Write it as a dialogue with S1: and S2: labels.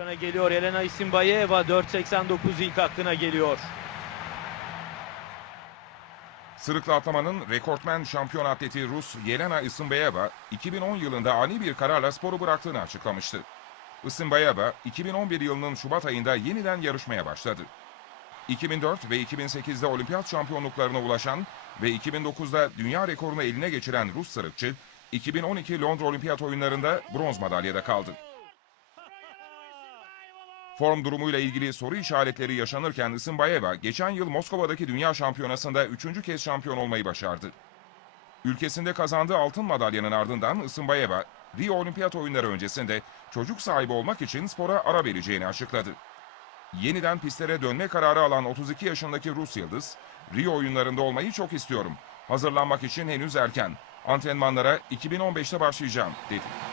S1: Ekrana geliyor Elena Isinbayeva 4.89 ilk aklına geliyor.
S2: Sırıkla atlamanın rekortmen şampiyon atleti Rus Yelena Isınbayeva 2010 yılında ani bir kararla sporu bıraktığını açıklamıştı. Isınbayeva 2011 yılının Şubat ayında yeniden yarışmaya başladı. 2004 ve 2008'de olimpiyat şampiyonluklarına ulaşan ve 2009'da dünya rekorunu eline geçiren Rus sırıkçı 2012 Londra Olimpiyat Oyunlarında bronz madalyada kaldı. Form durumuyla ilgili soru işaretleri yaşanırken Isınbayeva geçen yıl Moskova'daki dünya şampiyonasında üçüncü kez şampiyon olmayı başardı. Ülkesinde kazandığı altın madalyanın ardından Isınbayeva, Rio Olimpiyat oyunları öncesinde çocuk sahibi olmak için spora ara vereceğini açıkladı. Yeniden pistlere dönme kararı alan 32 yaşındaki Rus yıldız, Rio oyunlarında olmayı çok istiyorum. Hazırlanmak için henüz erken. Antrenmanlara 2015'te başlayacağım dedi.